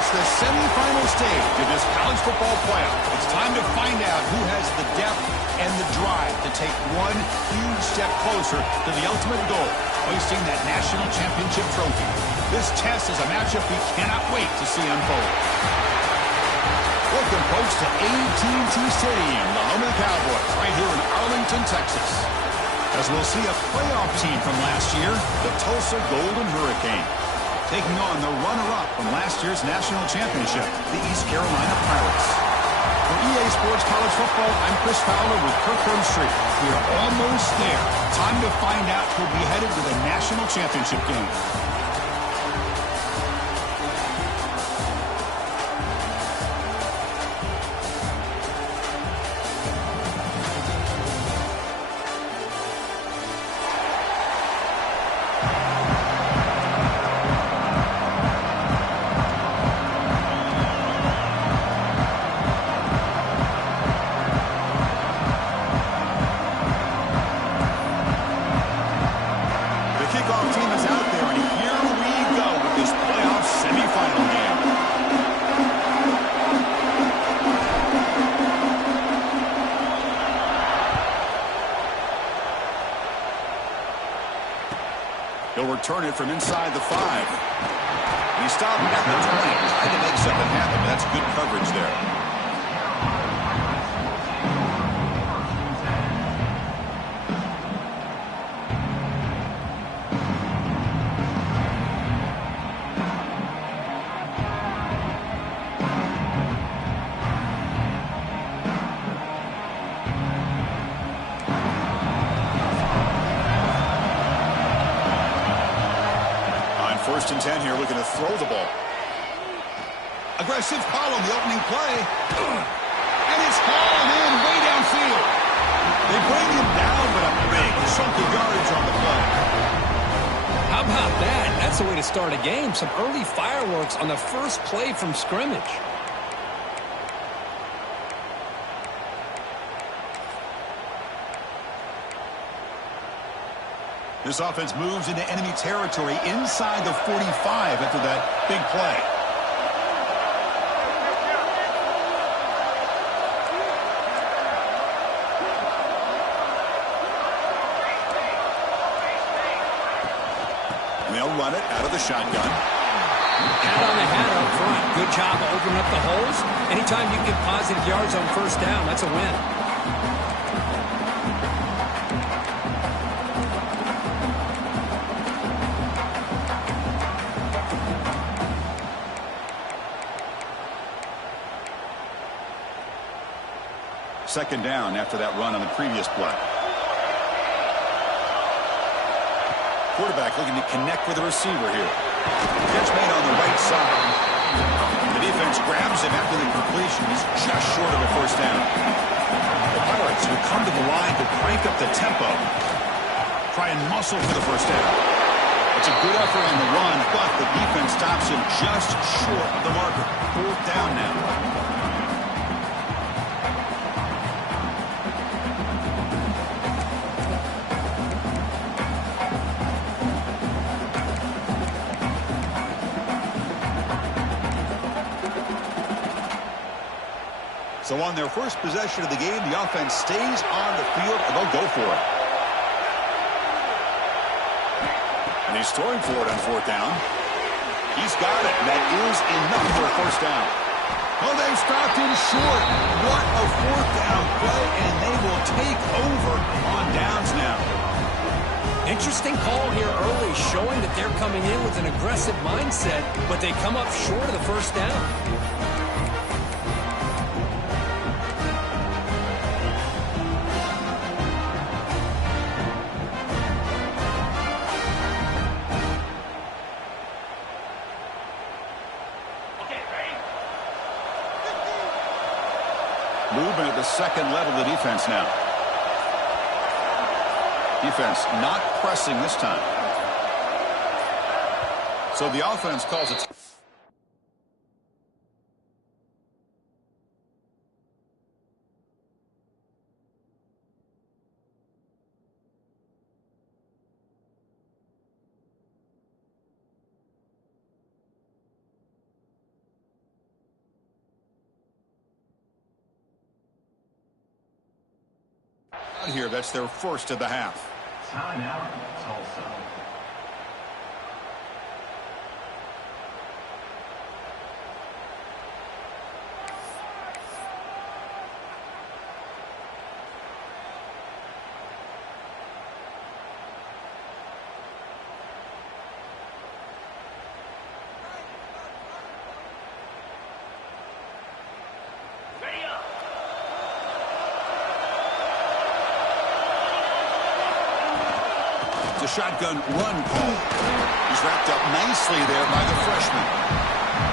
reached the semifinal stage of this college football playoff. It's time to find out who has the depth and the drive to take one huge step closer to the ultimate goal, hoisting that national championship trophy. This test is a matchup we cannot wait to see unfold. Welcome, folks, to AT&T Stadium, the home of the Cowboys, right here in Arlington, Texas. As we'll see a playoff team from last year, the Tulsa Golden Hurricane, taking on the runner-up from last year's national championship, the East Carolina Pirates. For EA Sports College Football, I'm Chris Fowler with Kirk Street. We are almost there. Time to find out who'll be headed to the national championship game. He'll return it from inside the 5. He stopped at the 20, trying to make something happen. That's good coverage there. First and 10 here, looking to throw the ball. Aggressive call on the opening play. And it's hauled in way downfield. They bring him down, but a big chunk of yardage on the play. How about that? That's the way to start a game. Some early fireworks on the first play from scrimmage. This offense moves into enemy territory inside the 45 after that big play. And they'll run it out of the shotgun. Hat on the hat up front. Good job of opening up the holes. Anytime you get positive yards on first down, that's a win. Second down after that run on the previous play. Quarterback looking to connect with the receiver here. Catch made on the right side. The defense grabs him after the completion. He's just short of a first down. The Pirates will come to the line to crank up the tempo. Try and muscle for the first down. It's a good effort on the run, but the defense stops him just short of the marker. Fourth down now. So on their first possession of the game, the offense stays on the field, and they'll go for it. And he's throwing for it on fourth down. He's got it. That is enough for a first down. Oh, they've stopped him short. What a fourth down play, and they will take over on downs now. Interesting call here early, showing that they're coming in with an aggressive mindset, but they come up short of the first down. Movement at the second level of the defense now. Defense not pressing this time. So the offense calls it. here. That's their first of the half. Timeout, Tulsa. The shotgun run call. He's wrapped up nicely there by the freshman.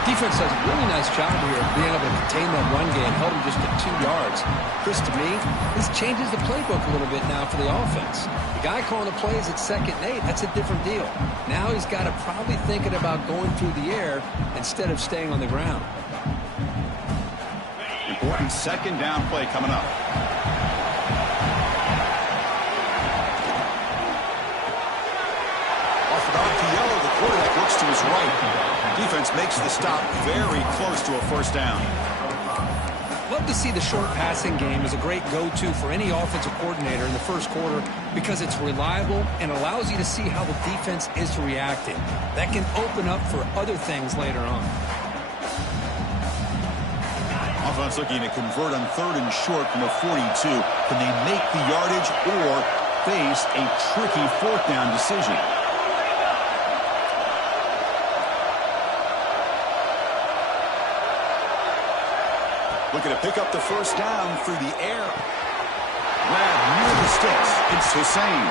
Defense does a really nice job here of being able to contain that run game, held him just at 2 yards. Chris, to me, this changes the playbook a little bit now for the offense. The guy calling the plays at 2nd and 8, that's a different deal. Now he's got to probably thinking about going through the air instead of staying on the ground. Important 2nd down play coming up. The quarterback looks to his right. Defense makes the stop very close to a 1st down. Love to see the short passing game as a great go-to for any offensive coordinator in the 1st quarter because it's reliable and allows you to see how the defense is reacting. That can open up for other things later on. Offense looking to convert on 3rd and short from the 42. Can they make the yardage or face a tricky 4th down decision? Looking to pick up the 1st down through the air. Grab near the sticks. It's Hussein.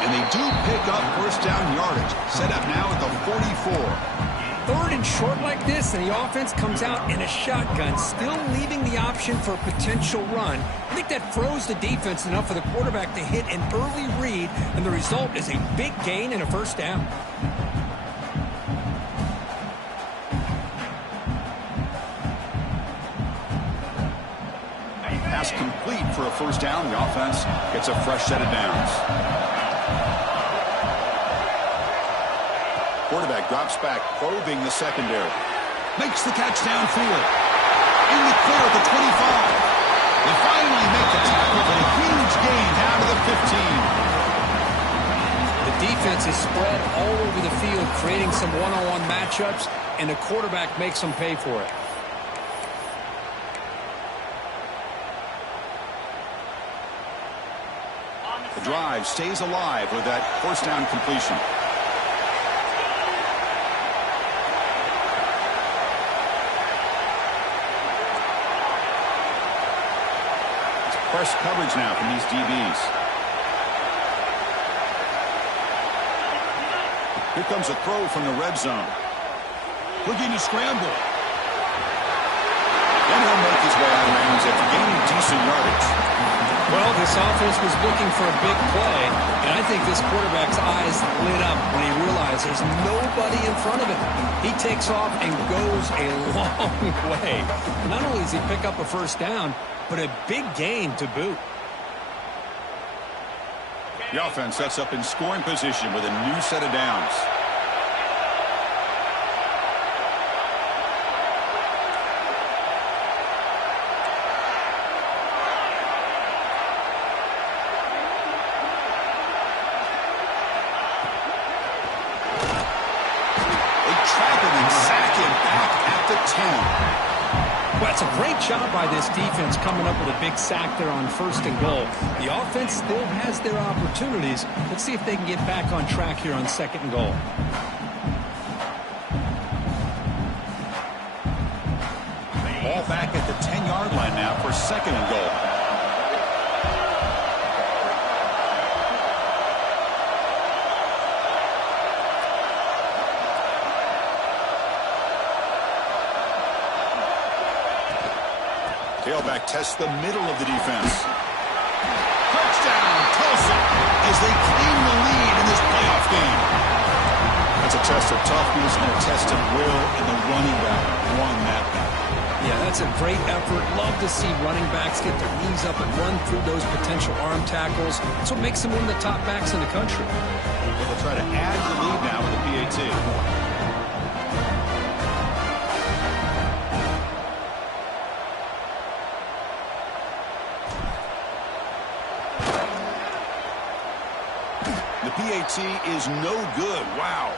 And they do pick up 1st down yardage. Set up now at the 44. 3rd and short like this, and the offense comes out in a shotgun, still leaving the option for a potential run. I think that froze the defense enough for the quarterback to hit an early read, and the result is a big gain and a 1st down. Pass complete for a 1st down. The offense gets a fresh set of downs. Quarterback drops back, probing the secondary. Makes the catch downfield. In the clear at the 25. They finally make the tackle for a huge gain down to the 15. The defense is spread all over the field, creating some one-on-one matchups, and the quarterback makes them pay for it. The drive stays alive with that 1st down completion. It's press coverage now from these DBs. Here comes a throw from the red zone. Looking to scramble. And he'll make his way out of bounds after gaining decent yardage. Well, this offense was looking for a big play, and I think this quarterback's eyes lit up when he realized there's nobody in front of him. He takes off and goes a long way. Not only does he pick up a 1st down, but a big gain to boot. The offense sets up in scoring position with a new set of downs. Well, it's a great job by this defense coming up with a big sack there on 1st and goal. The offense still has their opportunities. Let's see if they can get back on track here on 2nd and goal. Ball back at the 10-yard line now for 2nd and goal. Tailback tests the middle of the defense. Touchdown, Tulsa, as they claim the lead in this playoff game. That's a test of toughness and a test of will, and the running back won that battle. Yeah, that's a great effort. Love to see running backs get their knees up and run through those potential arm tackles. That's what makes them one of the top backs in the country. They'll try to add the lead now with the PAT. PAT is no good. Wow.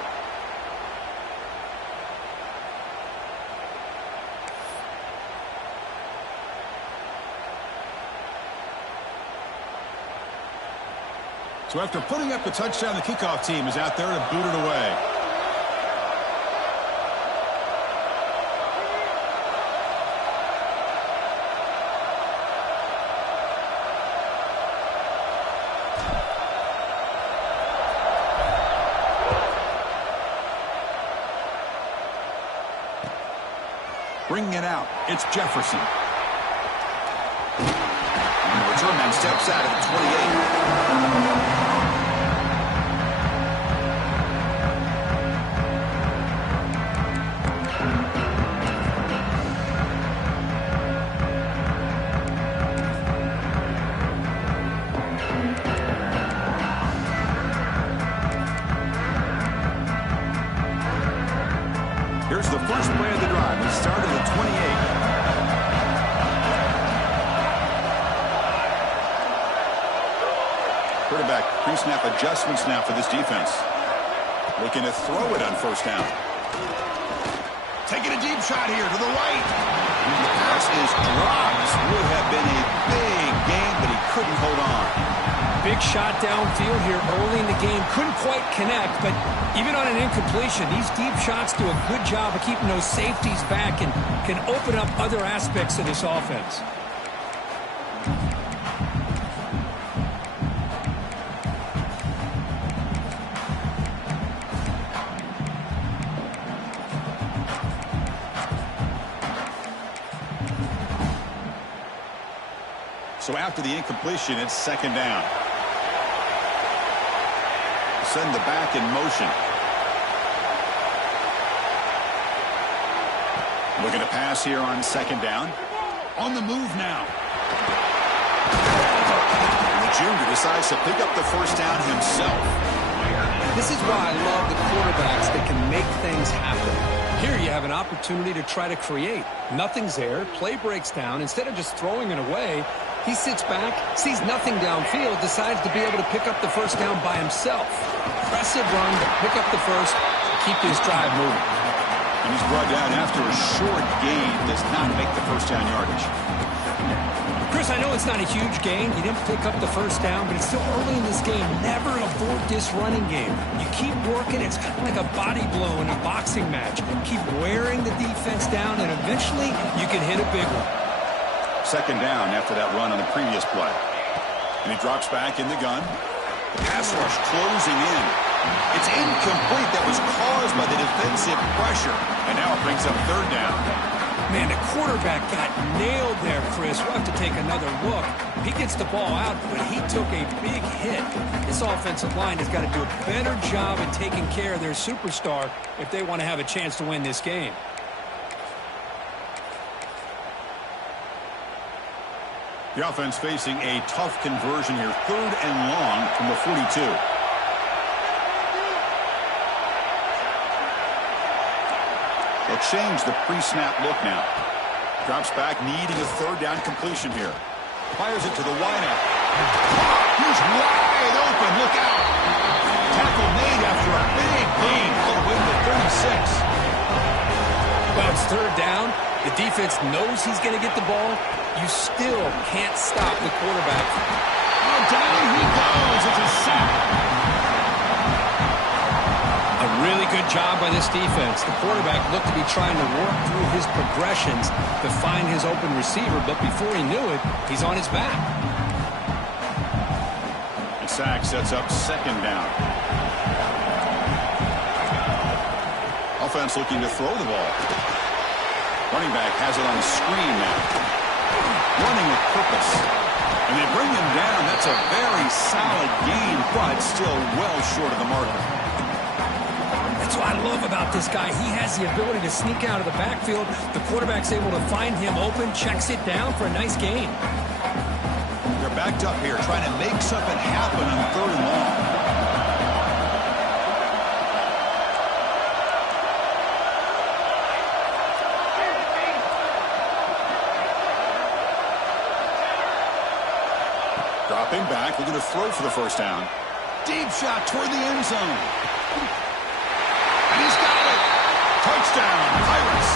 So after putting up a touchdown, the kickoff team is out there to boot it away. Bringing it out, it's Jefferson. And the return man steps out at the 28. Here's the first play of the drive. It started at 28. Quarterback pre-snap adjustments now for this defense. Looking to throw it on first down. Taking a deep shot here to the right. The pass is dropped. This would have been a big game, but he couldn't hold on. Big shot downfield here early in the game. Couldn't quite connect, but even on an incompletion, these deep shots do a good job of keeping those safeties back and can open up other aspects of this offense. So after the incompletion, it's second down. Send the back in motion. Looking to pass here on second down. On the move now. And the junior decides to pick up the first down himself. This is why I love the quarterbacks that can make things happen. Here you have an opportunity to try to create. Nothing's there. Play breaks down. Instead of just throwing it away, he sits back, sees nothing downfield, decides to be able to pick up the first down by himself. Impressive run to pick up the first, keep this drive moving. And he's brought down after a short gain. Does not make the first down yardage. Chris, I know it's not a huge gain. You didn't pick up the first down, but it's still early in this game. Never abort this running game. You keep working. It's kind of like a body blow in a boxing match. Keep wearing the defense down, and eventually you can hit a big one. Second down after that run on the previous play. And he drops back in the gun. The pass rush closing in. It's incomplete. That was caused by the defensive pressure. And now it brings up third down. Man, the quarterback got nailed there, Chris. We'll have to take another look. He gets the ball out, but he took a big hit. This offensive line has got to do a better job at taking care of their superstar if they want to have a chance to win this game. The offense facing a tough conversion here. Third and long from the 42. They'll change the pre-snap look now. Drops back, needing a third down completion here. Fires it to the wideout. He's wide open. Look out. Tackle made after a big gain all the way to the 36. Well, it's third down. The defense knows he's going to get the ball. You still can't stop the quarterback. Oh, down he goes. It's a sack. A really good job by this defense. The quarterback looked to be trying to work through his progressions to find his open receiver, but before he knew it, he's on his back. The sack sets up second down. Offense looking to throw the ball. Running back has it on the screen now. Running with purpose. And they bring him down. That's a very solid gain, but still well short of the marker. That's what I love about this guy. He has the ability to sneak out of the backfield. The quarterback's able to find him open, checks it down for a nice gain. They're backed up here, trying to make something happen on third and long. Dropping back, looking to throw for the first down. Deep shot toward the end zone. And he's got it. Touchdown, Pirates.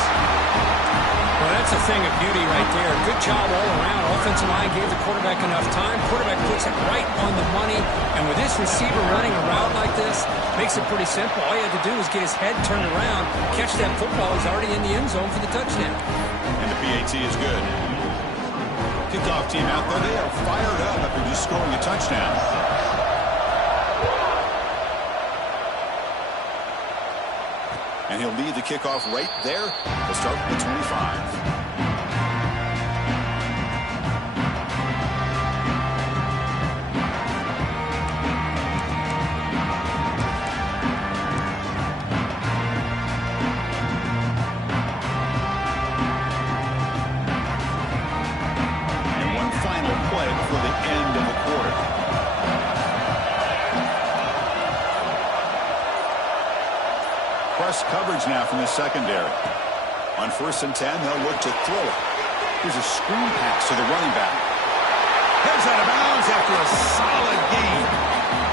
Well, that's a thing of beauty right there. Good job all around. Offensive line gave the quarterback enough time. Quarterback puts it right on the money. And with this receiver running a route like this, makes it pretty simple. All you had to do was get his head turned around, catch that football. He's already in the end zone for the touchdown. And the PAT is good. Kickoff team out there. They are fired up after just scoring a touchdown. And he'll lead the kickoff right there. He'll start with the 25. And one final play before the end of the quarter. Press coverage now from the secondary. On 1st and 10, they'll look to throw it. Here's a screen pass to the running back. Heads out of bounds after a solid game.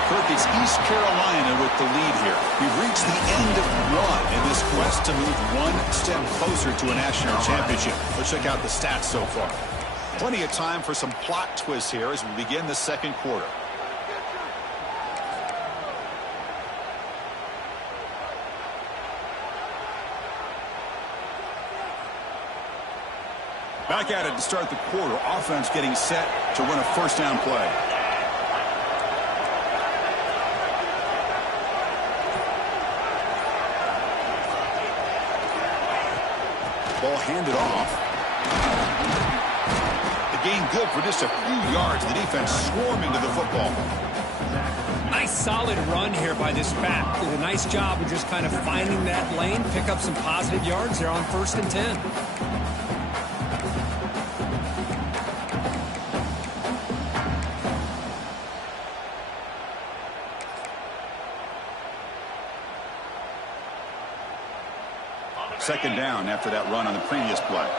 Kirk, it's East Carolina with the lead here. We've reached the end of one in this quest to move one step closer to a national championship. Let's check out the stats so far. Plenty of time for some plot twists here as we begin the second quarter. Back at it to start the quarter. Offense getting set to run a first down play. Ball handed off. The gain good for just a few yards. The defense swarming to the football. Nice solid run here by this back. Did a nice job of just kind of finding that lane, pick up some positive yards there on 1st and 10. Second down after that run on the previous play.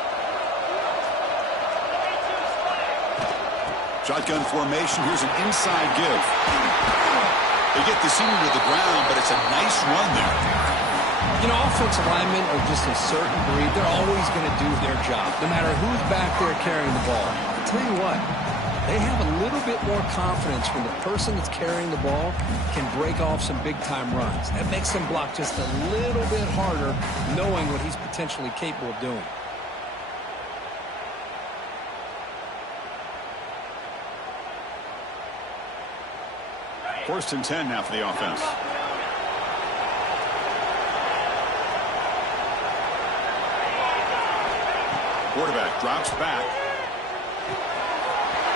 Shotgun formation. Here's an inside give. They get the senior to the ground, but it's a nice run there. You know, offensive linemen are just a certain breed. They're always going to do their job, no matter who's back there carrying the ball. I'll tell you what, they have a little bit more confidence when the person that's carrying the ball can break off some big-time runs. That makes them block just a little bit harder, knowing what he's potentially capable of doing. First and 10 now for the offense. Quarterback drops back.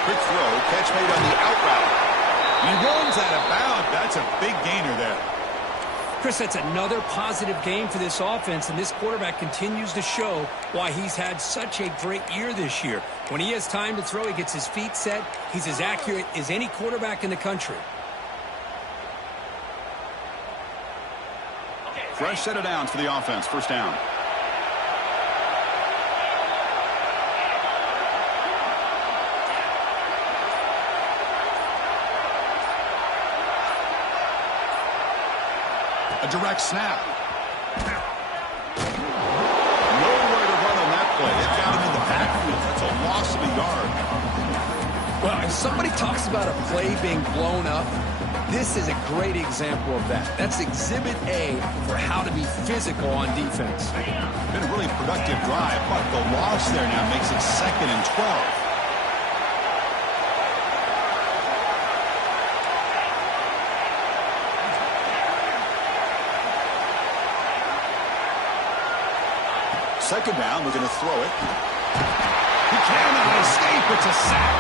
Quick throw, catch made on the out route. He runs out of bounds. That's a big gainer there. Chris, that's another positive game for this offense, and this quarterback continues to show why he's had such a great year this year. When he has time to throw, he gets his feet set. He's as accurate as any quarterback in the country. Fresh set of downs for the offense. First down. A direct snap. Nowhere to run on that play. It got him in the backfield. That's a loss of a yard. Well, if somebody talks about a play being blown up, this is a great example of that. That's exhibit A for how to be physical on defense. Been a really productive drive, but the loss there now makes it 2nd and 12. Second down, we're going to throw it. He cannot escape. It's a sack.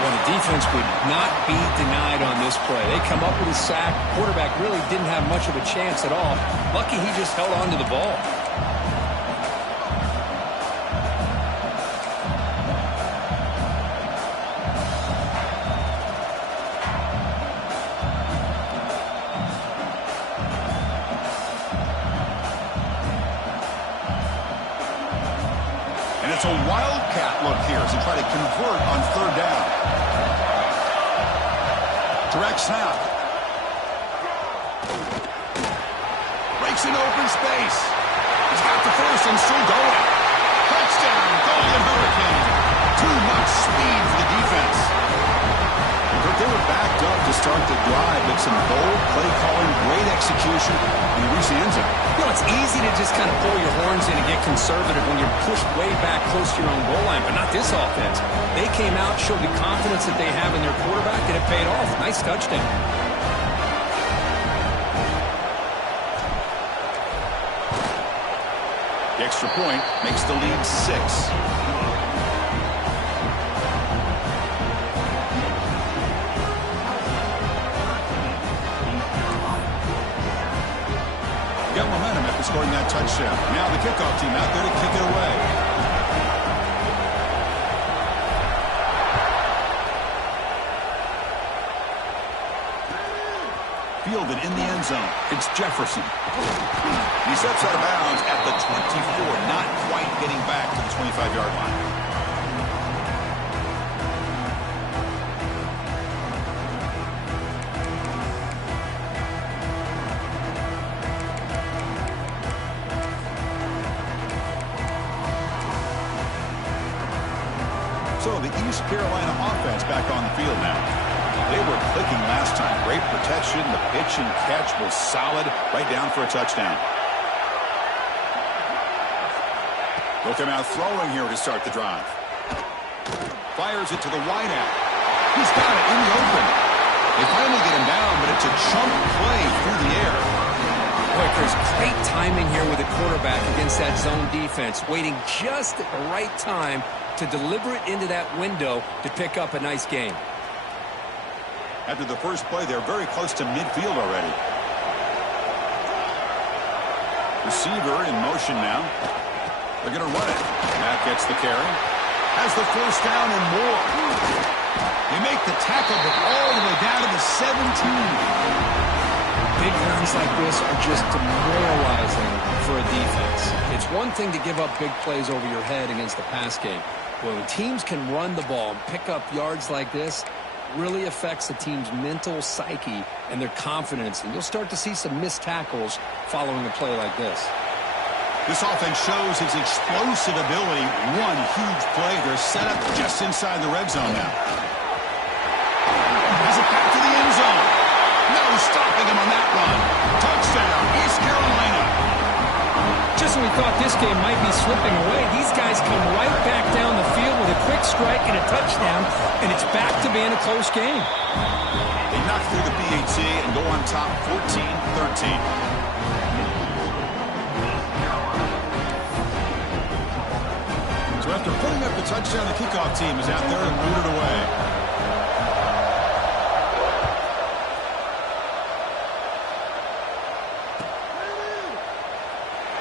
Well, the defense would not be denied on this play. They come up with a sack. Quarterback really didn't have much of a chance at all. Lucky he just held on to the ball. And it's a wildcat look here as they try to convert on 3rd down. Direct snap. Breaks in open space. He's got the first and still going. Touchdown, Golden Hurricane. Too much speed for the defense. But they were backed up to start the drive, but some bold play calling, great execution, and they reached the end zone. You know, it's easy to just kind of pull your horns in and get conservative when you're pushed way back close to your own goal line, but not this offense. They came out, showed the confidence that they have in their quarterback, and it paid off. Nice touchdown. The extra point makes the lead 6. Got momentum after scoring that touchdown. Now the kickoff team out there to kick it away. Fielded in the end zone. It's Jefferson. He steps out of bounds at the 24, not quite getting back to the 25-yard line. So the East Carolina offense back on the field now. They were clicking last time. Great protection. The pitch and catch was solid. Right down for a touchdown. They'll come out throwing here to start the drive. Fires it to the wideout. He's got it in the open. They finally get him down, but it's a chunk play through the air. Boy, there's great timing here with the quarterback against that zone defense, waiting just at the right time to deliver it into that window to pick up a nice game. After the first play, they're very close to midfield already. Receiver in motion now. They're going to run it. That gets the carry. Has the first down and more. They make the tackle, but all the way down to the 17. Big runs like this are just demoralizing for a defense. It's one thing to give up big plays over your head against the pass game. When teams can run the ball and pick up yards like this, really affects the team's mental psyche and their confidence. And you'll start to see some missed tackles following a play like this. This offense shows its explosive ability. One huge play. They're set up just inside the red zone now. Has it back to the end zone. No stopping him on that run. Touchdown, East Carolina. Just when we thought this game might be slipping away, these guys come right back down the field with a quick strike and a touchdown, and it's back to being a close game. They knock through the PAT and go on top 14-13. So after putting up the touchdown, the kickoff team is out there and booted away.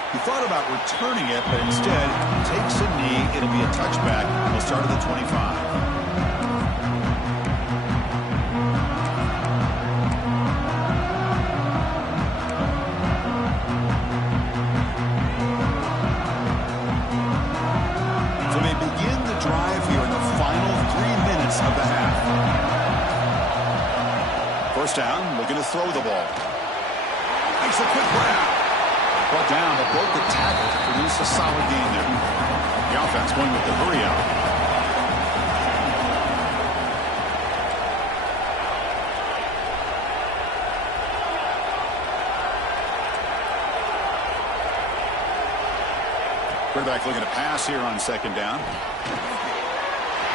He thought about returning it, but instead takes a knee. It'll be a touchback. He'll start at the 25. So they begin the drive here in the final 3 minutes of the half. First down, looking to throw the ball. Makes a quick grab. Brought down, but broke the tackle to produce a solid gain there. The offense going with the hurry out. Quarterback looking to pass here on second down.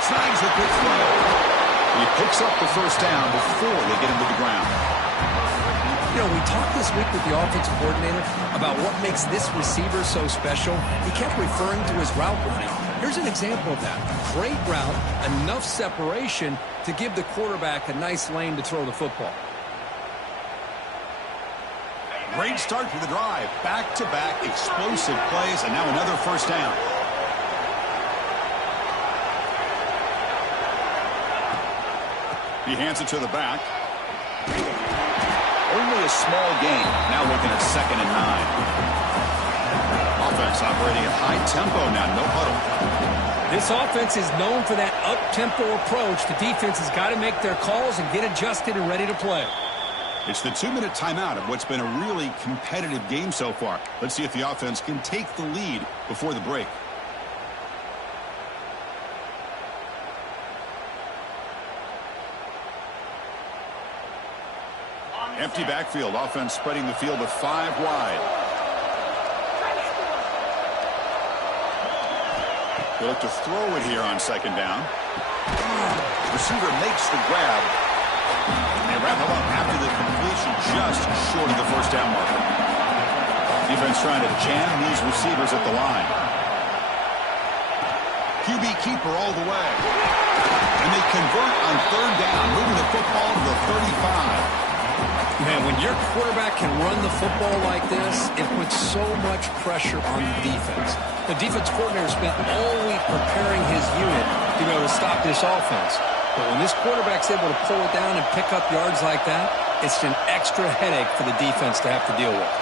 Snags a quick throw. He picks up the first down before they get him to the ground. You know, we talked this week with the offensive coordinator about what makes this receiver so special. He kept referring to his route running. Here's an example of that. Great route, enough separation to give the quarterback a nice lane to throw the football. Great start to the drive. Back-to-back explosive plays, and now another first down. He hands it to the back. Only a small gain. Now looking at 2nd and 9. Offense operating at high tempo now. No huddle. This offense is known for that up-tempo approach. The defense has got to make their calls and get adjusted and ready to play. It's the 2-minute timeout of what's been a really competitive game so far. Let's see if the offense can take the lead before the break. Empty backfield. Offense spreading the field with 5 wide. They look to throw it here on second down. Receiver makes the grab. They wrap him up after the completion just short of the first down marker. Defense trying to jam these receivers at the line. QB keeper all the way. And they convert on third down, moving the football to the 35. Man, when your quarterback can run the football like this, it puts so much pressure on the defense. The defense coordinator spent all week preparing his unit to be able to stop this offense. But when this quarterback's able to pull it down and pick up yards like that, it's an extra headache for the defense to have to deal with.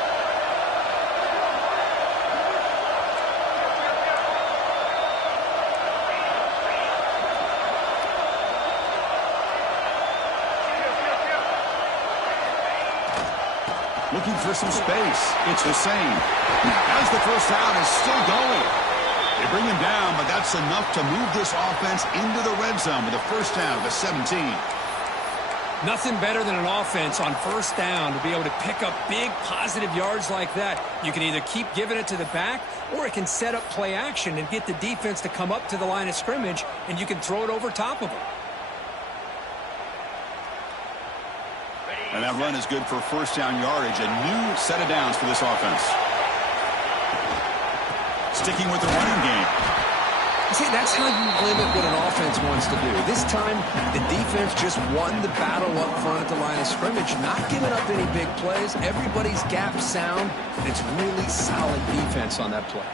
Looking for some space. It's the same. As the first down is still going. They bring him down, but that's enough to move this offense into the red zone with a first down to 17. Nothing better than an offense on first down to be able to pick up big positive yards like that. You can either keep giving it to the back, or it can set up play action and get the defense to come up to the line of scrimmage, and you can throw it over top of them. And that run is good for first down yardage. A new set of downs for this offense. Sticking with the running game. See, that's how you limit what an offense wants to do. This time, the defense just won the battle up front at the line of scrimmage, not giving up any big plays. Everybody's gap sound. It's really solid defense on that play.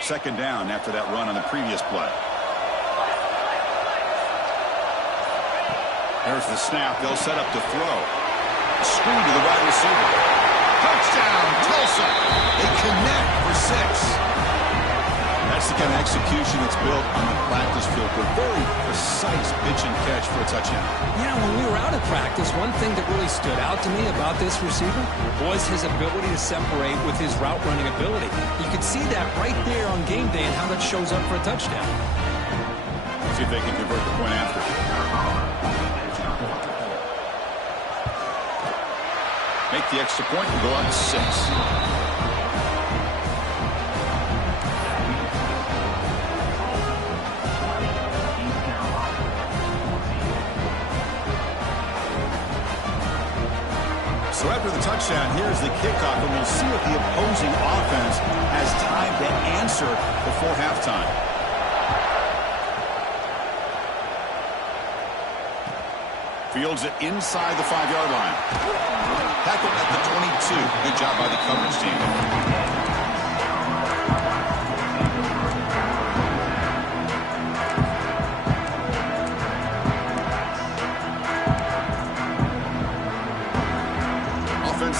Second down after that run on the previous play. There's the snap. They'll set up to throw. Screen to the wide receiver. Touchdown, Tulsa. They connect for 6. That's the kind of execution that's built on the practice field for very precise pitch and catch for a touchdown. Yeah, when we were out at practice, one thing that really stood out to me about this receiver was his ability to separate with his route running ability. You could see that right there on game day and how that shows up for a touchdown. See if they can convert the point after. Make the extra point and go up 6. So after the touchdown, here's the kickoff, and we'll see if the opposing offense has time to answer before halftime. Fields it inside the 5-yard line. Tackled at the 22. Good job by the coverage team.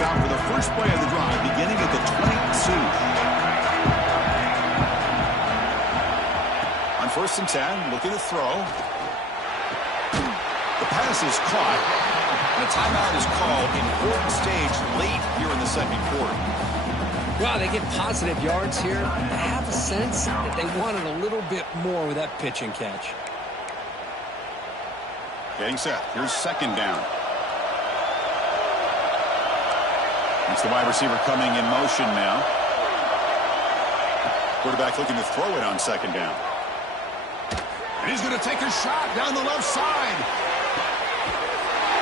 Out for the first play of the drive, beginning at the 22. On 1st and 10, looking to throw. The pass is caught, and a timeout is called. Important stage late here in the second quarter. Well, they get positive yards here. I have a sense that they wanted a little bit more with that pitch and catch. Getting set. Here's second down. It's the wide receiver coming in motion now. Quarterback looking to throw it on second down. And he's going to take a shot down the left side.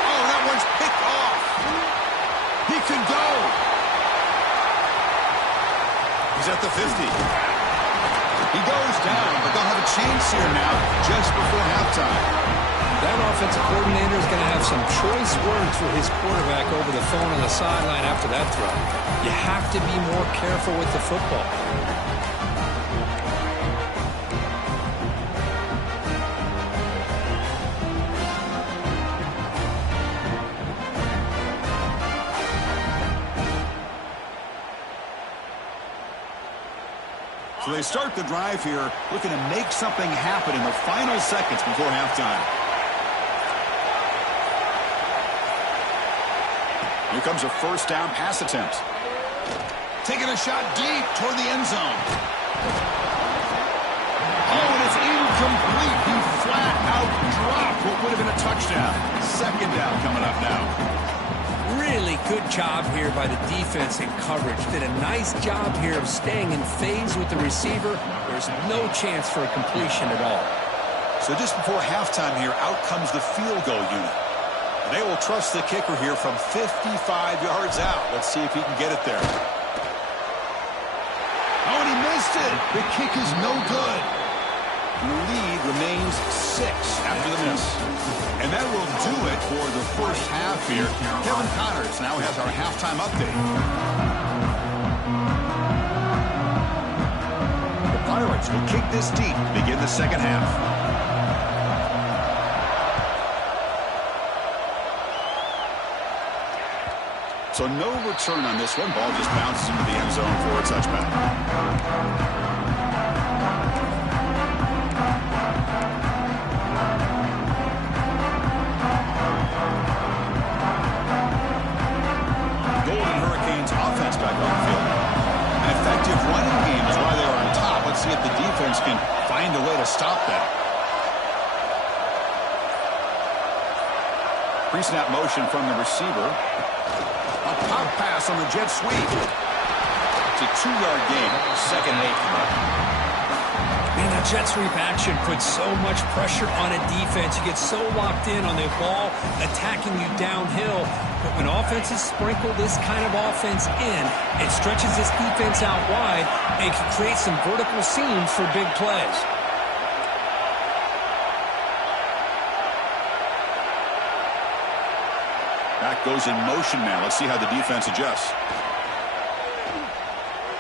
Oh, that one's picked off. He can go. He's at the 50. He goes down, but they'll have a chance here now just before halftime. That offensive coordinator is going to have some choice words for his quarterback over the phone on the sideline after that throw. You have to be more careful with the football. So they start the drive here, looking to make something happen in the final seconds before halftime. Here comes a first down pass attempt. Taking a shot deep toward the end zone. Oh, and it's incomplete. He flat out dropped what would have been a touchdown. Second down coming up now. Really good job here by the defense in coverage. Did a nice job here of staying in phase with the receiver. There's no chance for a completion at all. So just before halftime here, out comes the field goal unit. And they will trust the kicker here from 55 yards out. Let's see if he can get it there. Oh, and he missed it. The kick is no good. The lead remains 6 after the miss. And that will do it for the first half here. Kevin Connors now has our halftime update. The Pirates will kick this deep to begin the second half. So no return on this one. Ball just bounces into the end zone for a touchback. Offense back on the field. An effective running game is why they're on top. Let's see if the defense can find a way to stop that. Pre-snap motion from the receiver. A pop pass on the jet sweep. It's a 2-yard gain. Second and 8. Man, that jet sweep action puts so much pressure on a defense. You get so locked in on the ball attacking you downhill. But when offenses sprinkle this kind of offense in, it stretches this defense out wide and can create some vertical seams for big plays. Back goes in motion now. Let's see how the defense adjusts.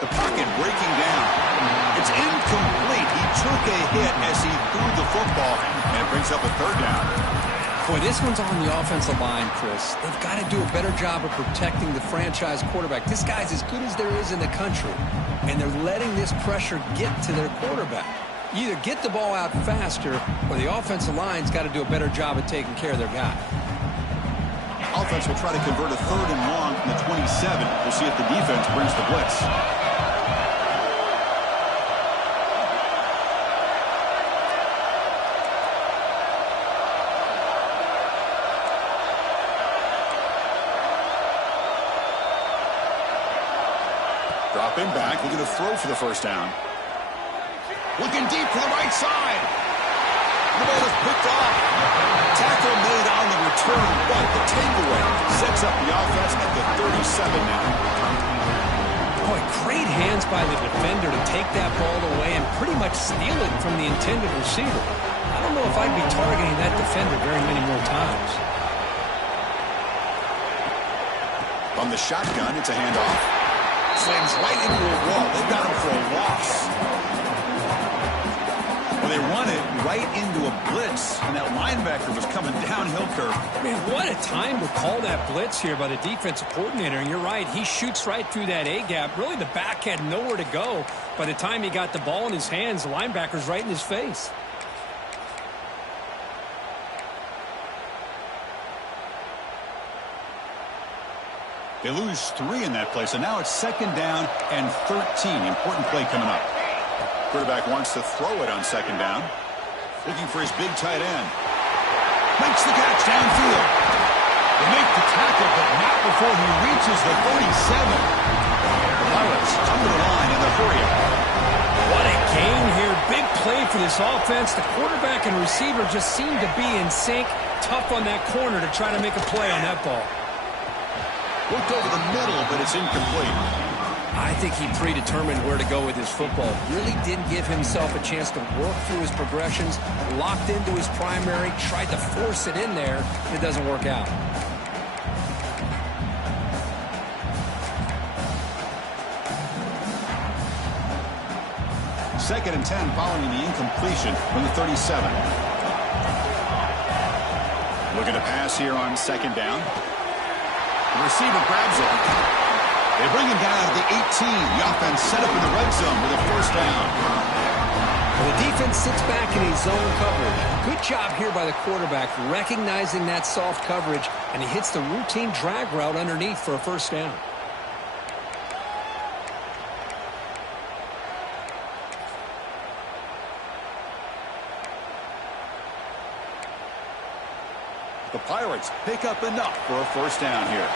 The pocket breaking down. It's incomplete. He took a hit as he threw the football, and it brings up a third down. Boy, this one's on the offensive line, Chris. They've got to do a better job of protecting the franchise quarterback. This guy's as good as there is in the country, and they're letting this pressure get to their quarterback. Either get the ball out faster, or the offensive line's got to do a better job of taking care of their guy. Offense will try to convert a 3rd and long from the 27. We'll see if the defense brings the blitz. Dropping back, looking to throw for the first down. Looking deep to the right side. The ball is picked off. Tackle made on the return, but the takeaway sets up the offense at the 37 now. Boy, great hands by the defender to take that ball away and pretty much steal it from the intended receiver. I don't know if I'd be targeting that defender very many more times. On the shotgun, it's a handoff. Slams right into a wall. They've got him for a loss. Well, they run it right into a blitz, and that linebacker was coming downhill curve. Man, what a time to call that blitz here by the defensive coordinator. And you're right, he shoots right through that A-gap. Really, the back had nowhere to go. By the time he got the ball in his hands, the linebacker's right in his face. They lose 3 in that play, so now it's 2nd down and 13. Important play coming up. Quarterback wants to throw it on 2nd down. Looking for his big tight end. Makes the catch downfield. They make the tackle, but not before he reaches the 37. The Pirates come to the line in the hurry up. What a gain here. Big play for this offense. The quarterback and receiver just seem to be in sync. Tough on that corner to try to make a play on that ball. Looked over the middle, but it's incomplete. I think he predetermined where to go with his football. Really didn't give himself a chance to work through his progressions. Locked into his primary, tried to force it in there, and it doesn't work out. Second and 10 following the incompletion from the 37. Looking to pass here on 2nd down. The receiver grabs it. They bring him down to the 18. The offense set up in the red zone with a first down. Well, the defense sits back in his zone coverage. Good job here by the quarterback recognizing that soft coverage, and he hits the routine drag route underneath for a first down. The Pirates pick up enough for a first down here.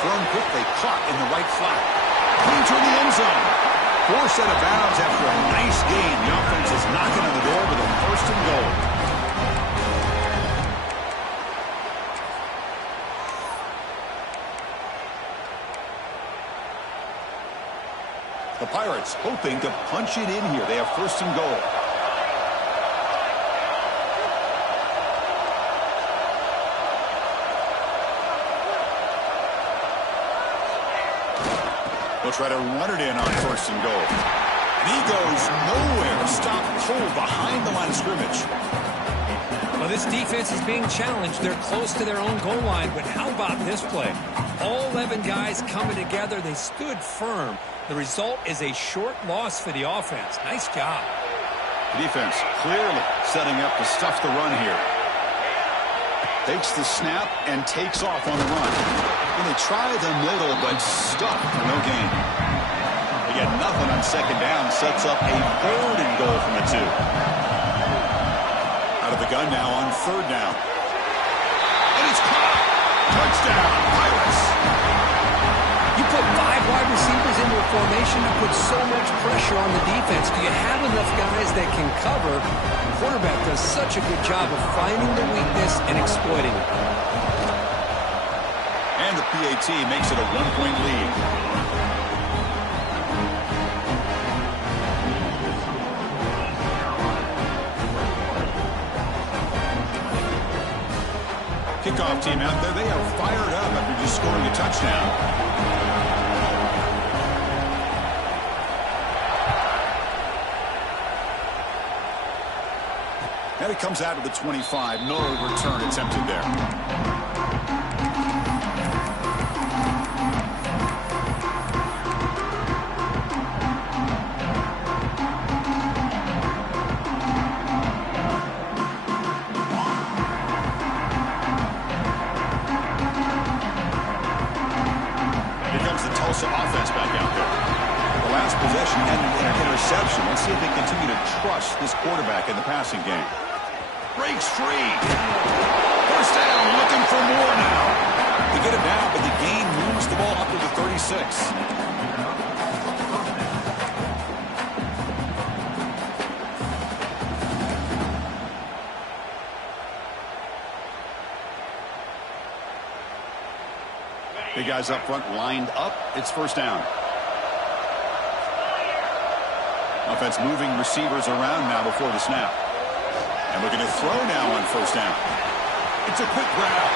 Thrown quickly, caught in the right flat. Clean to the end zone. Forced out of bounds after a nice gain. The offense is knocking on the door with a first and goal. The Pirates hoping to punch it in here. They have first and goal. They'll try to run it in on first and goal. And he goes nowhere. Stop cold behind the line of scrimmage. Well, this defense is being challenged. They're close to their own goal line, but how about this play? All 11 guys coming together. They stood firm. The result is a short loss for the offense. Nice job. The defense clearly setting up to stuff the run here. Takes the snap and takes off on the run. And they try the middle, but stuck for no gain. They get nothing on second down. Sets up a third and goal from the 2. Out of the gun now on third down. And it's caught. Touchdown, Pirates. You put 5 wide receivers into a formation to put so much pressure on the defense. Do you have enough guys that can cover? The quarterback does such a good job of finding the weakness and exploiting it. And the PAT makes it a 1-point lead. Kickoff team out there. They are fired up after just scoring a touchdown. And it comes out of the 25. No return attempted there. Here comes the Tulsa offense back out there. The last possession ended in an interception. Let's see if they continue to trust this quarterback in the passing game. Breaks free. First down, looking for more now. They get it now, but the gain moves the ball up to the 36. Big guys up front lined up. It's first down. Offense moving receivers around now before the snap. And we're going to throw now on first down. It's a quick grab.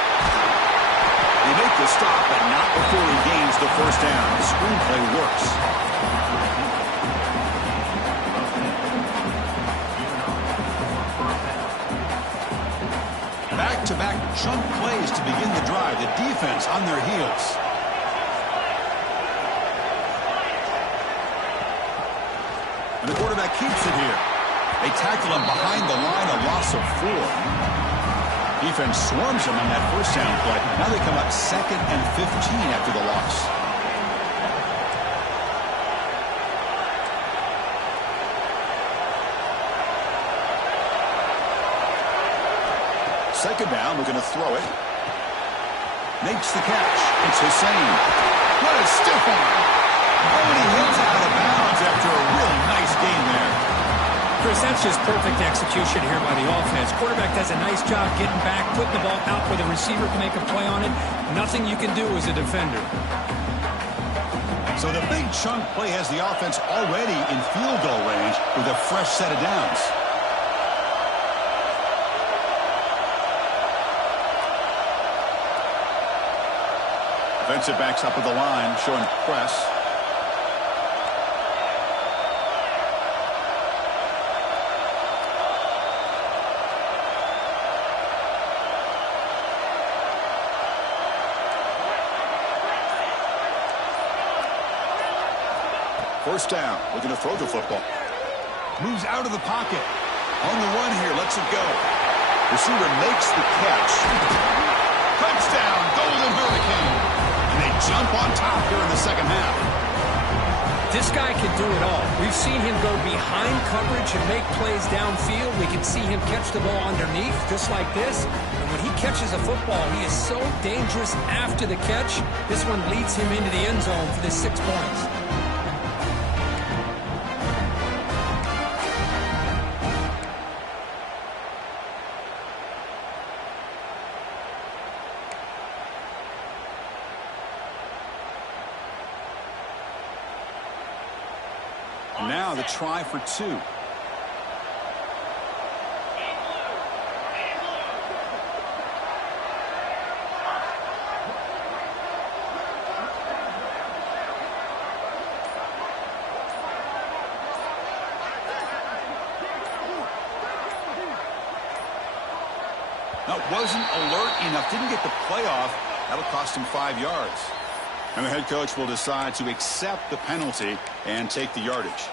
They make the stop, but not before he gains the first down. The screenplay works. Back-to-back chunk plays to begin the drive. The defense on their heels. And the quarterback keeps it here. They tackle him behind the line, a loss of 4. Defense swarms him on that first down play. Now they come up 2nd and 15 after the loss. Second down, we're going to throw it. Makes the catch. It's Hussein. What a stiff arm. Oh, and he hits out of bounds after a really nice game there. Chris, that's just perfect execution here by the offense. Quarterback does a nice job getting back, putting the ball out where the receiver can make a play on it. Nothing you can do as a defender. So the big chunk play has the offense already in field goal range with a fresh set of downs. Defensive backs up at the line, showing press. First down, looking to throw the football. Moves out of the pocket. On the run here, lets it go. Receiver makes the catch. Touchdown, Golden Hurricane. And they jump on top here in the second half. This guy can do it all. We've seen him go behind coverage and make plays downfield. We can see him catch the ball underneath, just like this. And when he catches a football, he is so dangerous after the catch. This one leads him into the end zone for the 6 points. Now the try for 2. That wasn't alert enough. Didn't get the play off. That'll cost him 5 yards. And the head coach will decide to accept the penalty and take the yardage.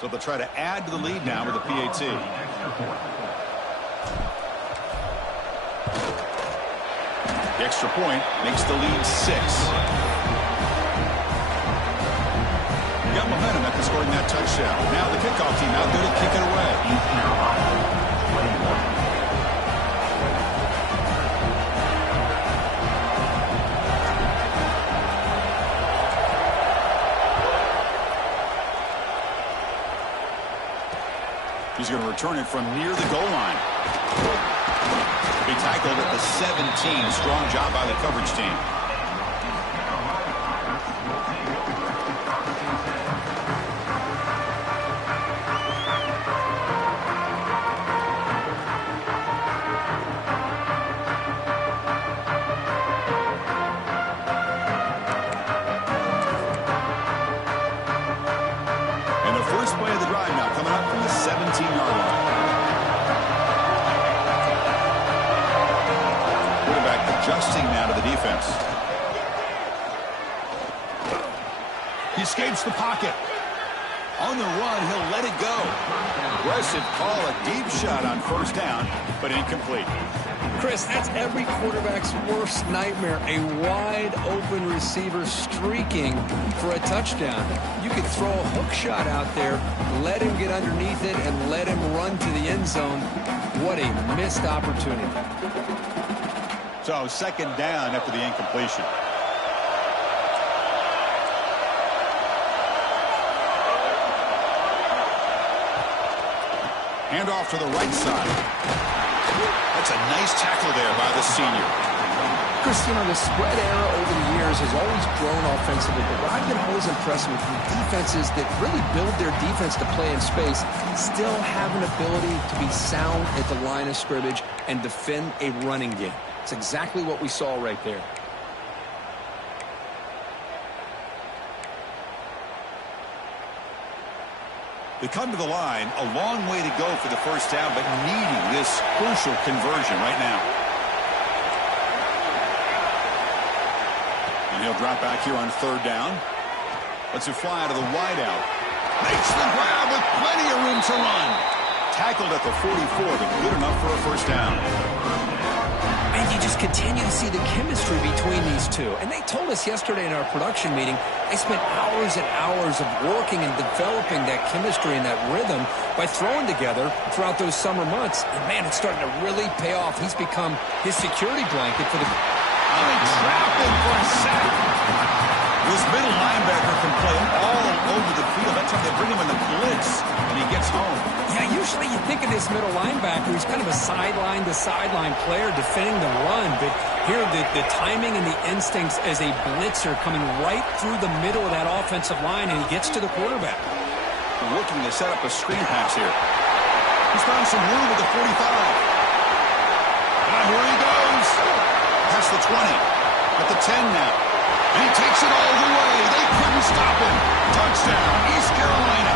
So they'll try to add to the lead now with a PAT. The extra point makes the lead 6. Got momentum after scoring that touchdown. Now the kickoff team out there to kick it away. He's going to return it from near the goal line. He tackled at the 17. Strong job by the coverage team. Adjusting now to the defense. He escapes the pocket. On the run, he'll let it go. Aggressive call, a deep shot on first down, but incomplete. Chris, that's every quarterback's worst nightmare. A wide open receiver streaking for a touchdown. You could throw a hook shot out there, let him get underneath it, and let him run to the end zone. What a missed opportunity. So second down after the incompletion. Hand off to the right side. That's a nice tackle there by the senior. Chris, you know, the spread era over the years has always grown offensively, but what I've been always impressed with defenses that really build their defense to play in space still have an ability to be sound at the line of scrimmage and defend a running game. It's exactly what we saw right there. They come to the line, a long way to go for the first down, but needing this crucial conversion right now. And he'll drop back here on third down. Lets it fly out of the wideout. Makes the grab with plenty of room to run. Tackled at the 44, but good enough for a first down. And you just continue to see the chemistry between these two. And they told us yesterday in our production meeting, they spent hours and hours of working and developing that chemistry and that rhythm by throwing together throughout those summer months. And, man, it's starting to really pay off. He's become his security blanket for the... Oh, they trapped him for a sack. This middle linebacker can play all over the field. That's how they bring him in the blitz, and he gets home. Yeah, usually you think of this middle linebacker, he's kind of a sideline-to-sideline player defending the run, but here the timing and the instincts as a blitzer coming right through the middle of that offensive line, and he gets to the quarterback. Looking to set up a screen pass here. He's found some room at the 45. And here he goes. Past the 20. At the 10 now. And he takes it all the way. They couldn't stop him. Touchdown, East Carolina.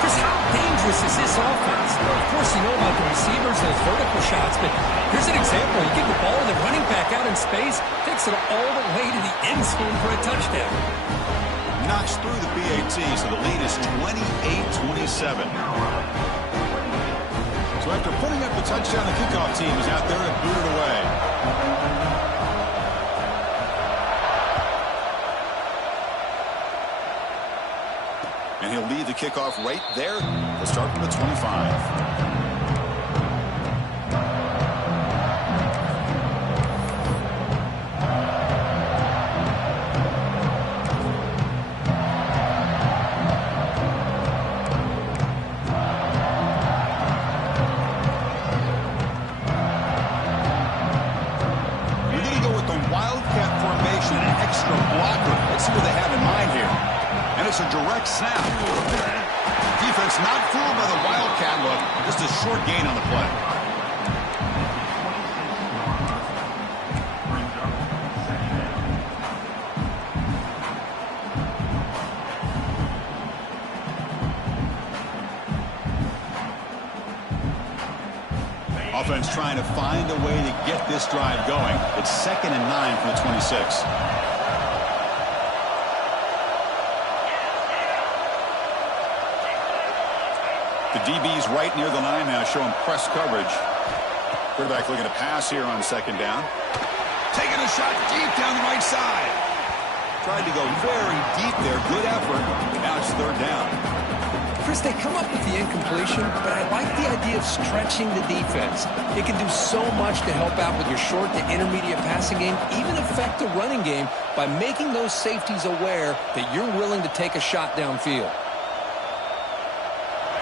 Chris, how dangerous is this offense? Of course, you know about the receivers, those vertical shots, but here's an example. You give the ball to the running back out in space, takes it all the way to the end zone for a touchdown. Knocks through the PAT, so the lead is 28-27. So after putting up the touchdown, the kickoff team is out there to boot it away. And he'll lead the kickoff right there. He'll start from the 25. It's a direct snap. Defense not fooled by the Wildcat look. Just a short gain on the play. Offense trying to find a way to get this drive going. It's 2nd and 9 from the 26. The DB's right near the line now, showing press coverage. Quarterback looking to pass here on 2nd down. Taking a shot deep down the right side. Tried to go very deep there. Good effort. Now it's 3rd down. Chris, they come up with the incompletion, but I like the idea of stretching the defense. It can do so much to help out with your short to intermediate passing game, even affect the running game by making those safeties aware that you're willing to take a shot downfield.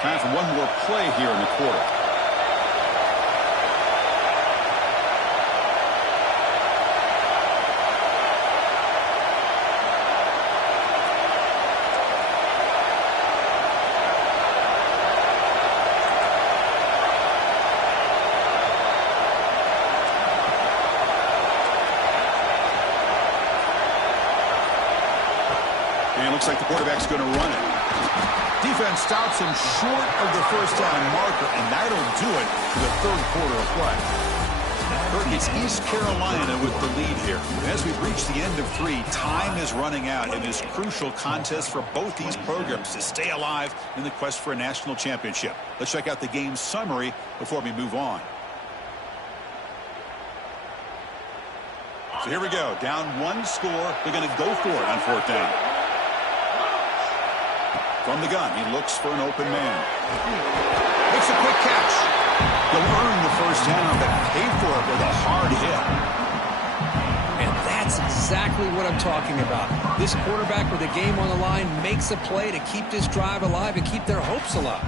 Time for one more play here in the quarter. And it looks like the quarterback's going to run it. Defense stops him short of the 1st down marker, and that'll do it for the 3rd quarter of play. Kirk, it's East Carolina with the lead here. And as we've reached the end of 3, time is running out in this crucial contest for both these programs to stay alive in the quest for a national championship. Let's check out the game summary before we move on. So here we go. Down 1 score. They're going to go for it on 4th down. From the gun, he looks for an open man. Makes a quick catch. He'll earn the 1st down, but pay for it with a hard hit. And that's exactly what I'm talking about. This quarterback with a game on the line makes a play to keep this drive alive and keep their hopes alive.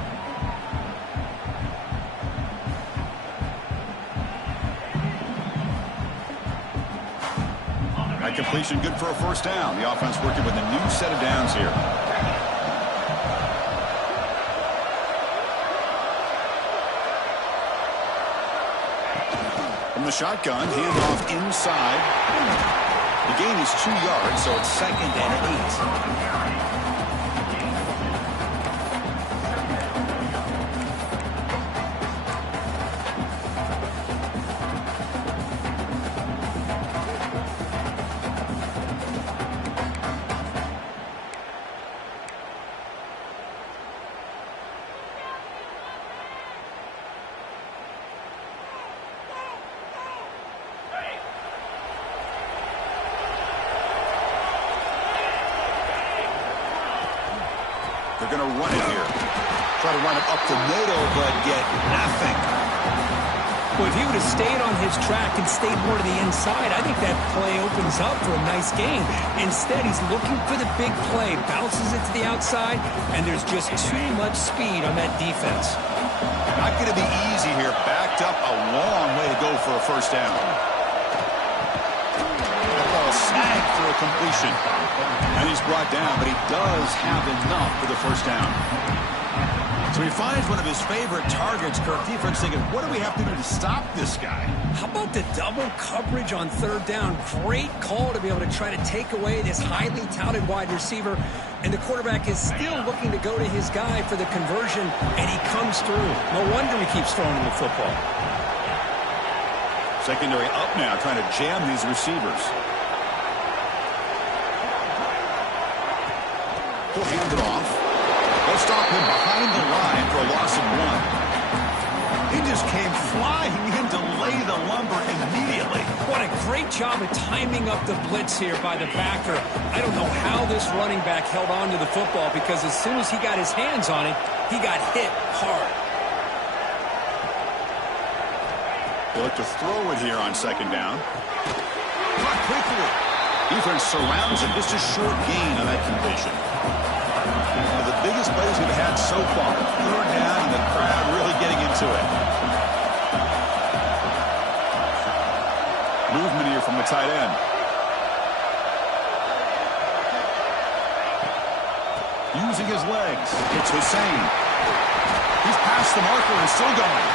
That completion good for a 1st down. The offense working with a new set of downs here. From the shotgun, handoff inside. The gain is 2 yards, so it's 2nd and 8. They're going to run it here. Try to run it up the middle, but get nothing. Well, if he would have stayed on his track and stayed more to the inside, I think that play opens up for a nice game. Instead, he's looking for the big play, bounces it to the outside, and there's just too much speed on that defense. Not going to be easy here. Backed up a long way to go for a 1st down. Snag for a completion. And he's brought down, but he does have enough for the 1st down. So he finds one of his favorite targets. Kirk, defense thinking, what do we have to do to stop this guy? How about the double coverage on third down? Great call to be able to try to take away this highly touted wide receiver. And the quarterback is still looking to go to his guy for the conversion, and he comes through. No wonder he keeps throwing him the football. Secondary up now, trying to jam these receivers. He'll hand it off. They'll stop him behind the line for a loss of 1. He just came flying in to lay the lumber immediately. What a great job of timing up the blitz here by the backer. I don't know how this running back held on to the football, because as soon as he got his hands on it, he got hit hard. They look to throw it here on second down. Caught quickly. Defense surrounds him. Just a short gain on that completion. One of the biggest plays we've had so far. Third down, and the crowd really getting into it. Movement here from the tight end. Using his legs. It's Hussein. He's past the marker and still going.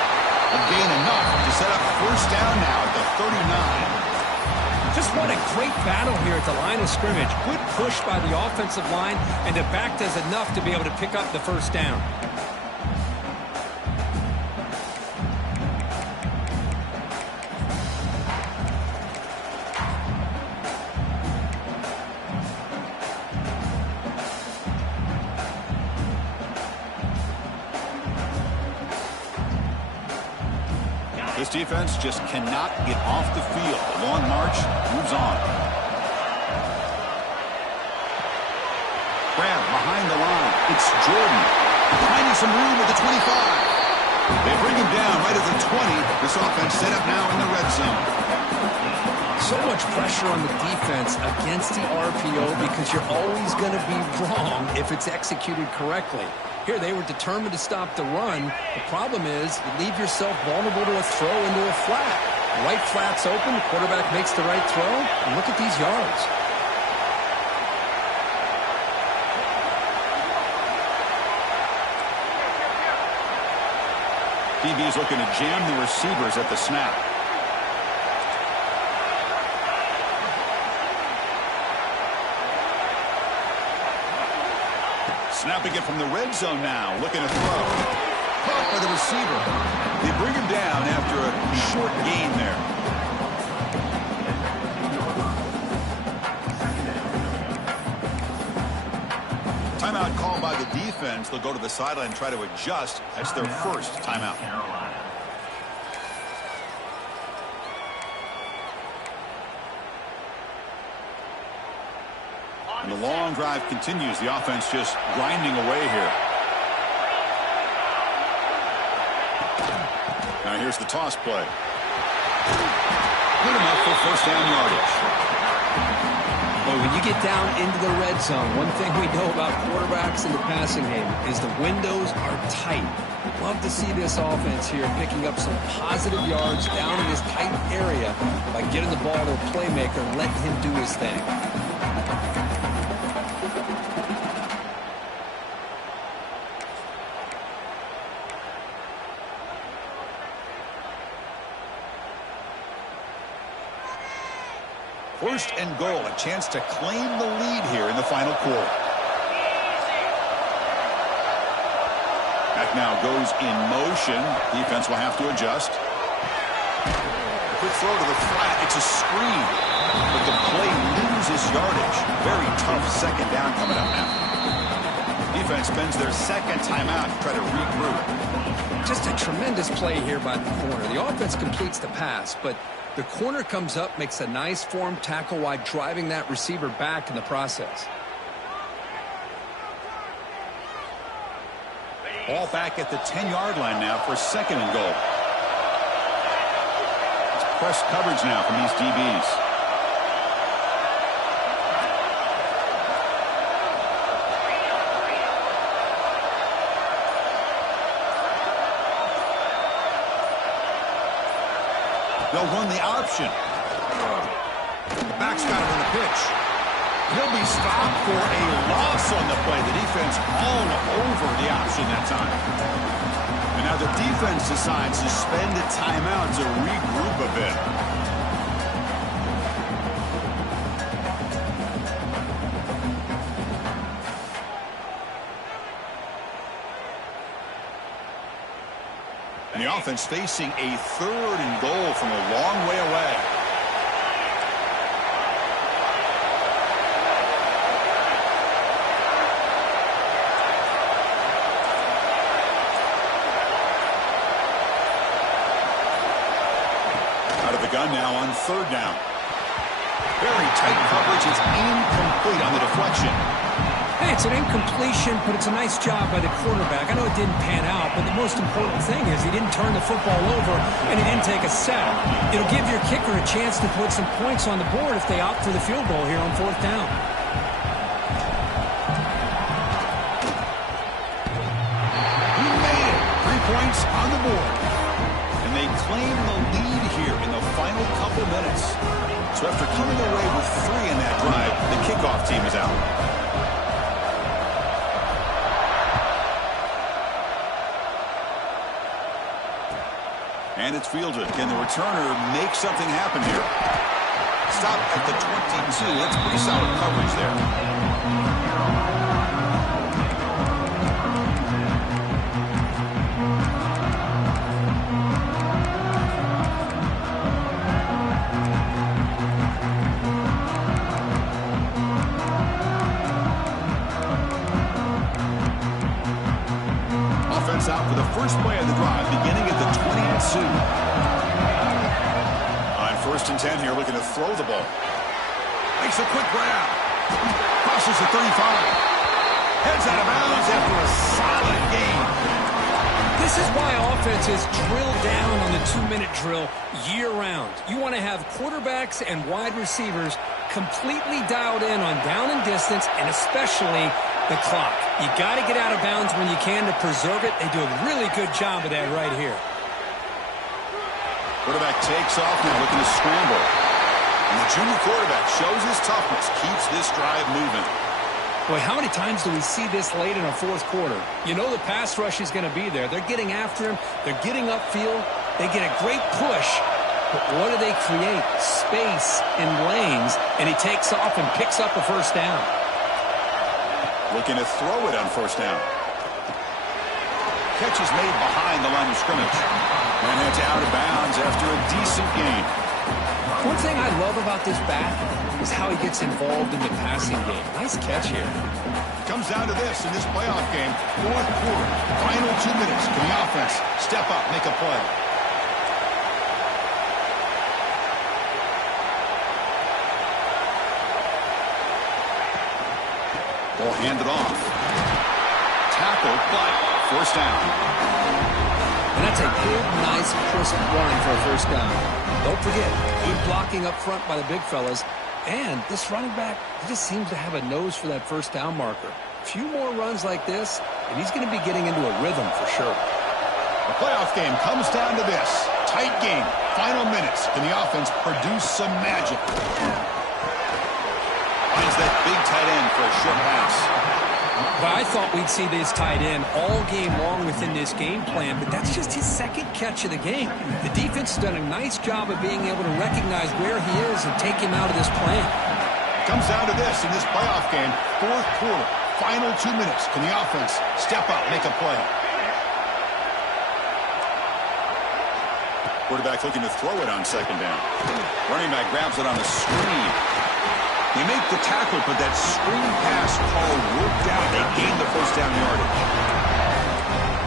A gain enough to set up first down now at the 39. Just what a great battle here at the line of scrimmage. Good push by the offensive line, and the back does enough to be able to pick up the first down. This defense just cannot get off the field. The long march moves on. Grab behind the line. It's Jordan. Finding some room at the 25. They bring him down right at the 20. This offense set up now in the red zone. So much pressure on the defense against the RPO, because you're always going to be wrong if it's executed correctly. Here, they were determined to stop the run. The problem is you leave yourself vulnerable to a throw into a flat. The right flat's open, the quarterback makes the right throw, and look at these yards. DB's looking to jam the receivers at the snap. Snapping it from the red zone now, looking to throw. Caught by the receiver. They bring him down after a short gain there. Timeout called by the defense. They'll go to the sideline and try to adjust. That's their first timeout. And the long drive continues. The offense just grinding away here. Now here's the toss play. Good enough for first down yardage. Well, when you get down into the red zone, one thing we know about quarterbacks in the passing game is the windows are tight. Love to see this offense here picking up some positive yards down in this tight area by getting the ball to a playmaker and letting him do his thing. First and goal, a chance to claim the lead here in the final quarter. Back now goes in motion. Defense will have to adjust. A quick throw to the flat. It's a screen. But the play loses yardage. Very tough second down coming up now. Defense spends their second timeout to try to regroup. Just a tremendous play here by the corner. The offense completes the pass, but the corner comes up, makes a nice form tackle while driving that receiver back in the process. Ball back at the 10-yard line now for second and goal. It's press coverage now from these DBs. They'll run the option. The back's got it on the pitch. He'll be stopped for a loss on the play. The defense all over the option that time. And now the defense decides to spend a timeout to regroup a bit. And the offense facing a 3rd and goal from a long way away. Gun now on 3rd down. Very tight coverage. It's incomplete on the deflection. Hey, it's an incompletion, but it's a nice job by the quarterback. I know it didn't pan out, but the most important thing is he didn't turn the football over and he didn't take a sack. It'll give your kicker a chance to put some points on the board if they opt for the field goal here on 4th down. He made it. 3 points on the board. And they claim the lead here in the final couple minutes. So after coming away with 3 in that drive, the kickoff team is out. And it's fielded. Can the returner make something happen here? Stop at the 22. That's pretty solid coverage there. Out for the first play of the drive, beginning at the 22. On 1st and 10 here, looking to throw the ball. Makes a quick grab. Crosses the 35. Heads out of bounds after a solid gain. This is why offenses drill down on the 2-minute drill year-round. You want to have quarterbacks and wide receivers completely dialed in on down and distance, and especially the clock. You got to get out of bounds when you can to preserve it. They do a really good job of that right here. Quarterback takes off now, looking to scramble. And the junior quarterback shows his toughness, keeps this drive moving. Boy, how many times do we see this late in a 4th quarter? You know the pass rush is going to be there. They're getting after him. They're getting upfield. They get a great push. But what do they create? Space in lanes. And he takes off and picks up a 1st down. Looking to throw it on 1st down. Catch is made behind the line of scrimmage. And it's out of bounds after a decent gain. One thing I love about this back is how he gets involved in the passing game. Nice catch here. Comes down to this in this playoff game. 4th quarter. Final 2 minutes. Can the offense step up, make a play? Ball handed off. Tackled, but 1st down. And that's a good, nice, crisp run for a 1st down. Don't forget, good blocking up front by the big fellas. And this running back, he just seems to have a nose for that 1st down marker. A few more runs like this, and he's going to be getting into a rhythm for sure. The playoff game comes down to this. Tight game. Final minutes. Can the offense produce some magic? Finds that big tight end for a short pass. Well, I thought we'd see this tight end all game long within this game plan, but that's just his 2nd catch of the game. The defense has done a nice job of being able to recognize where he is and take him out of this plan. Comes down to this in this playoff game. 4th quarter. Final 2 minutes. Can the offense step up, make a play? Quarterback looking to throw it on 2nd down. Running back grabs it on the screen. They make the tackle, but that screen pass call worked out. They gained the 1st down yardage.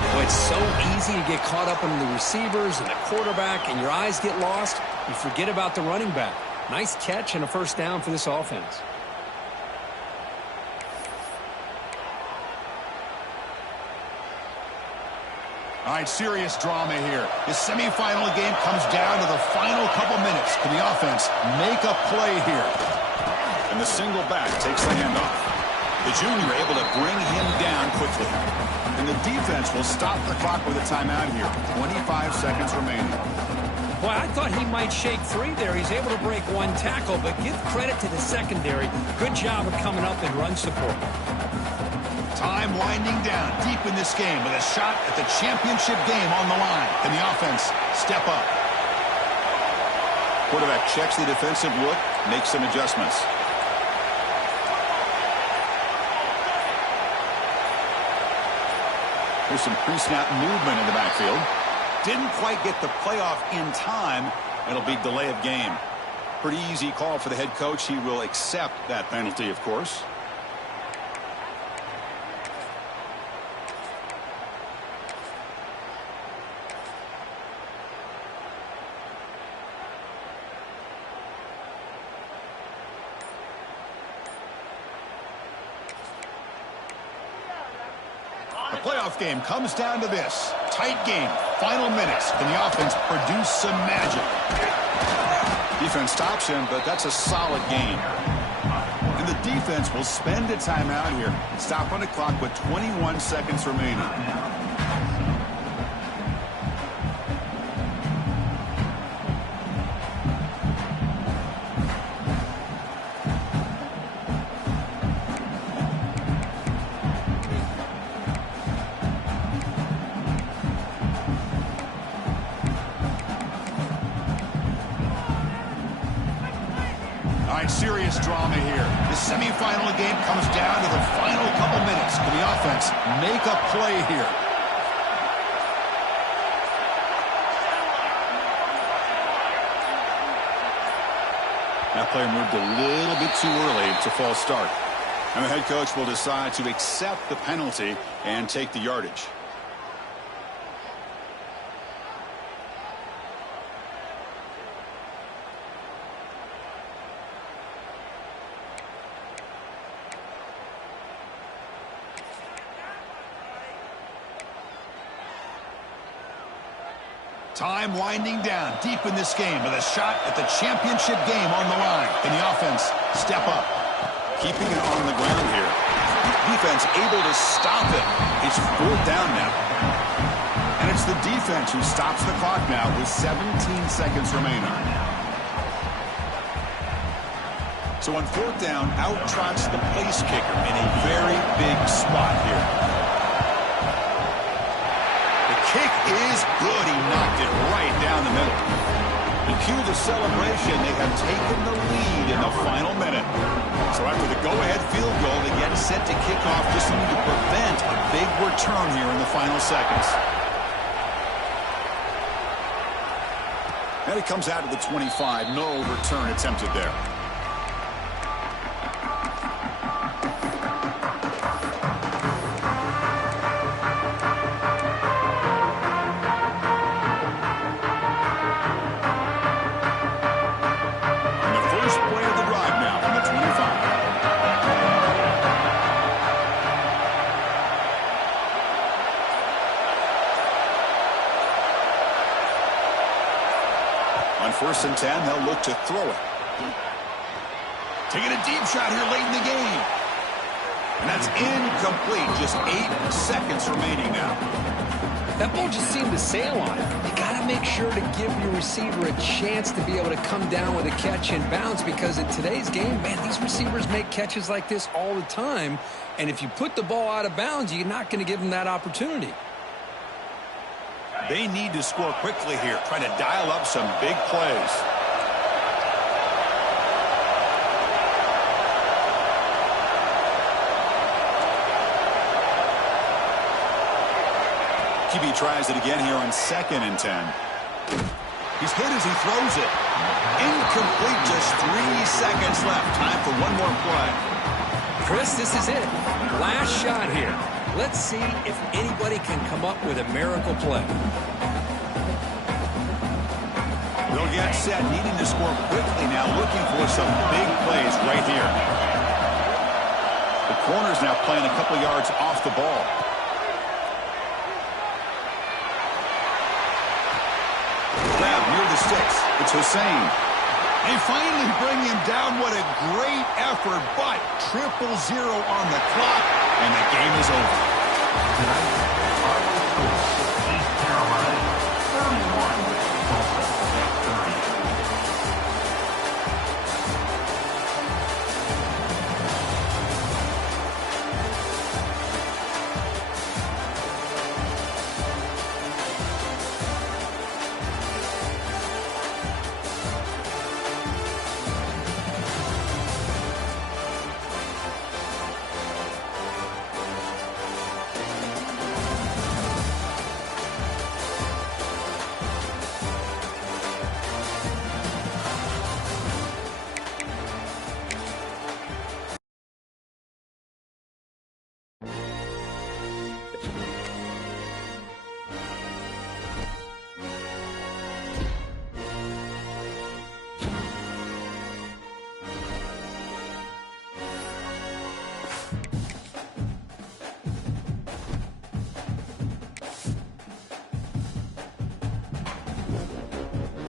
Well, it's so easy to get caught up in the receivers and the quarterback, and your eyes get lost. You forget about the running back. Nice catch and a 1st down for this offense. All right, serious drama here. This semifinal game comes down to the final couple minutes. Can the offense make a play here? And the single back takes the handoff. The junior able to bring him down quickly. And the defense will stop the clock with a timeout here. 25 seconds remaining. Boy, I thought he might shake free there. He's able to break one tackle, but give credit to the secondary. Good job of coming up in run support. Time winding down deep in this game with a shot at the championship game on the line. Can the offense step up? Quarterback checks the defensive look, makes some adjustments. There's some pre-snap movement in the backfield. Didn't quite get the playoff in time. It'll be delay of game. Pretty easy call for the head coach. He will accept that penalty, of course. The playoff game comes down to this. Tight game. Final minutes. Can the offense produce some magic? Defense stops him, but that's a solid game. And the defense will spend a timeout here. Stop on the clock with 21 seconds remaining. Serious drama here. The semifinal game comes down to the final couple minutes. Can the offense make a play here? That player moved a little bit too early. It's a false start. And the head coach will decide to accept the penalty and take the yardage. Time winding down deep in this game with a shot at the championship game on the line. Can the offense step up? Keeping it on the ground here. Defense able to stop it. It's fourth down now. And it's the defense who stops the clock now with 17 seconds remaining. So on fourth down, out trots the place kicker in a very big spot here. Kick is good. He knocked it right down the middle. And cue the celebration. They have taken the lead in the final minute. So after the go-ahead field goal, they get set to kick off, just need to prevent a big return here in the final seconds. And it comes out to the 25. No return attempted there. First and 10, they'll look to throw it. Taking a deep shot here late in the game. And that's incomplete. Just 8 seconds remaining now. That ball just seemed to sail on it. You got to make sure to give your receiver a chance to be able to come down with a catch and bounce, because in today's game, man, these receivers make catches like this all the time. And if you put the ball out of bounds, you're not going to give them that opportunity. They need to score quickly here, trying to dial up some big plays. QB tries it again here on 2nd and 10. He's hit as he throws it. Incomplete, just 3 seconds left. Time for one more play. Chris, this is it. Last shot here. Let's see if anybody can come up with a miracle play. They'll get set, needing to score quickly now, looking for some big plays right here. The corner's now playing a couple yards off the ball. Grab near the sticks. It's Hussein. They finally bring him down. What a great effort, but 0-0 on the clock, and the game is over.